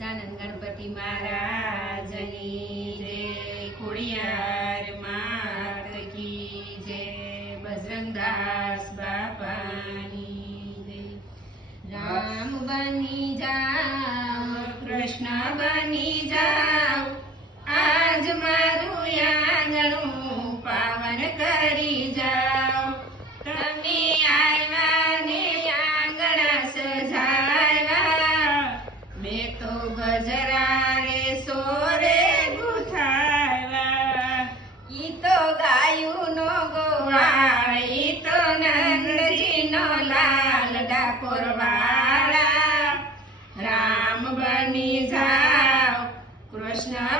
ગજાનંદ ગણપતિ મહારાજની જય ખોડિયાર માત કી જય બજરંગદાસ બાપાની જય રામ બની જાઓ કૃષ્ણ બની જાઓ આજ મારું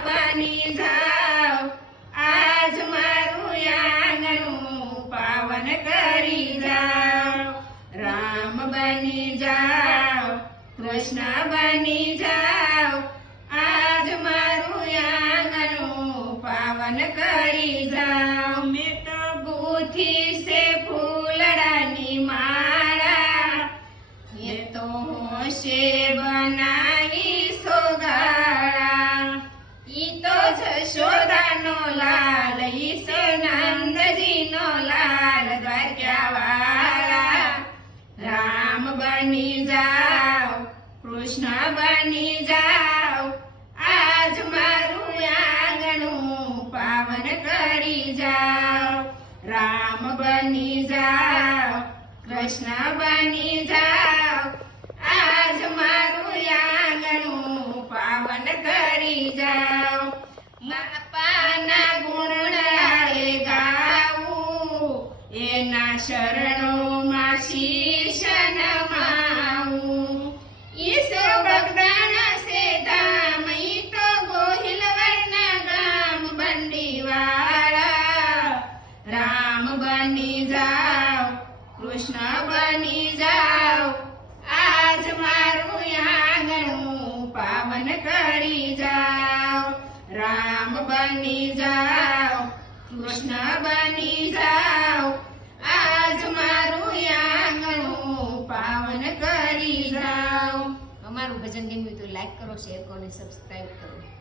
બની જાઓ આજ મારું આંગણું પાવન કરી જાઓ રામ બની જાઓ કૃષ્ણ બની જાઓ આજ મારું આંગણું પાવન કરી જાઓ મેં તો ગૂંથી છે ફૂલડાની માળા. એ તો હોશે બનાવી બની જાઓ, કૃષ્ણ બની જાઓ, આજ મારું આંગણું પાવન કરી જાઓ. રામ બની જાઓ, કૃષ્ણ બની જાઓ, આજ મારું આંગણું પાવન કરી જાઓ. બાપાના ગુણરાએ ગાવું એના શરણોમાં શીશ કૃષ્ણ બની જાઓ. આજ મારું આંગણું પાવન કરી જાઓ. રામ બની જાઓ, કૃષ્ણ બની જાઓ. આજ મારું આંગણું પાવન કરી જાઓ. અમારું ભજન ગમ્યું તો લાઈક કરો શેર કરો અને સબસ્ક્રાઈબ કરો.